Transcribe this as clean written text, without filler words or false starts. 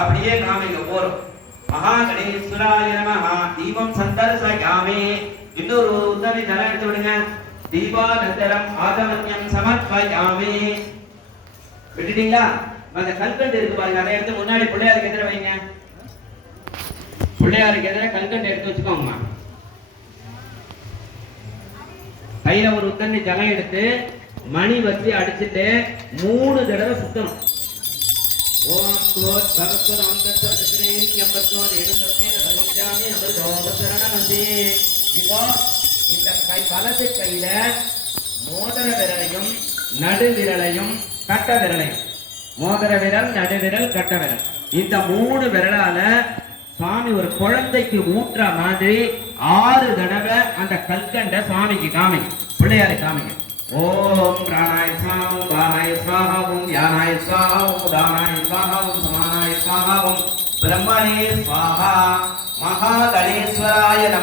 அப்படியே காமிக்க போறோம். மகா கணேஸ்வராய நமஹ. தீபம் சந்தர்சயாமி. இன்னொரு உத்தமி தலை எடுத்து விடுங்க. தீபானந்தரம் ஆதமன்யம் சமர்ப்பயாமி. விட்டுட்டீங்களா? அந்த கல்கண்டு இருக்கு பாருங்க, அதை எடுத்து முன்னாடி பிள்ளையாருக்கு எதிர வைங்க. பிள்ளையாருக்கு எதிர கல்கண்டு எடுத்து வச்சுக்கோங்க. கையில ஒரு உத்தண்ணி ஜலம் எடுத்து மணி வச்சு அடிச்சுட்டு 3 தடவை சுத்தணும். ஓம் கோத் பகவத் ராமதத்தரே யம்பத்தோன் எடுத்தே ரவிஜாமி அபரோபசரணமசி. இப்போ இந்த கை வலது கையில மோதிர விரலையும் நடு விரலையும் கட்ட விரலையும், மோதிர விரல் நடு விரல் கட்ட விரல், இந்த 3 விரலால சுவாமி ஒரு குழந்தைக்கு ஊற்ற மாதிரி 6 தடவை அந்த கல்கண்ட சுவாமிக்கு காமிங்க, பிள்ளையாரை காமிங்க. ஓம் பிராணாய ஸ்வாஹா, பானாய ஸ்வாஹா, ஓம் யானாய ஸ்வாஹா, ஓம் உதானாய ஸ்வாஹா, ஓம் சமானாய ஸ்வாஹா, ஓம் பிரம்மணே ஸ்வாஹா. மகா கணேஸ்வராய நம.